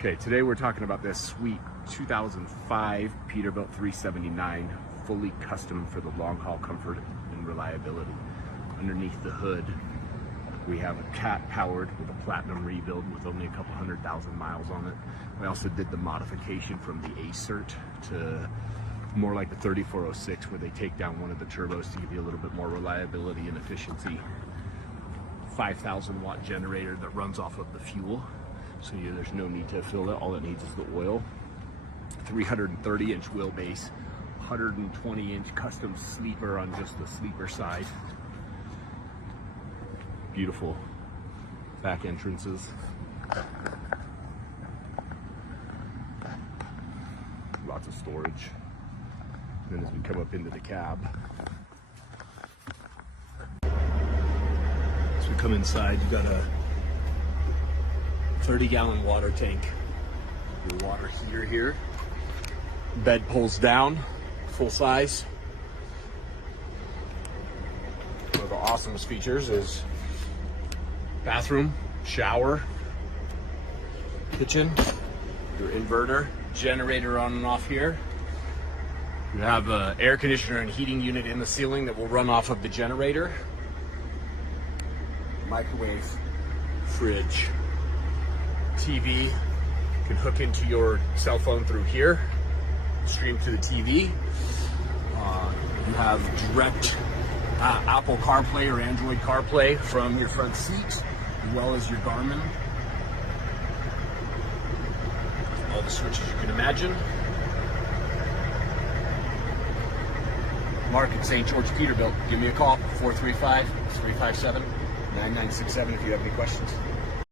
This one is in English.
Okay, today we're talking about this sweet 2005 Peterbilt 379, fully custom for the long haul comfort and reliability. Underneath the hood, we have a CAT powered with a platinum rebuild with only a couple 100,000 miles on it. We also did the modification from the ACERT to more like the 3406, where they take down one of the turbos to give you a little bit more reliability and efficiency. 5,000 watt generator that runs off of the fuel. So there's no need to fill it. All it needs is the oil. 330 inch wheelbase, 120 inch custom sleeper on just the sleeper side. Beautiful back entrances. Lots of storage. And then as we come up into the cab, as we come inside, you've got a 30-gallon water tank. Your water heater here. Bed pulls down, full size. One of the awesomest features is bathroom, shower, kitchen, your inverter, generator on and off here. You have an air conditioner and heating unit in the ceiling that will run off of the generator. Microwave, fridge, TV, you can hook into your cell phone through here, stream to the TV. You have direct Apple CarPlay or Android CarPlay from your front seat, as well as your Garmin. All the switches you can imagine. Mark at St. George Peterbilt. Give me a call, 435-357-9967 if you have any questions.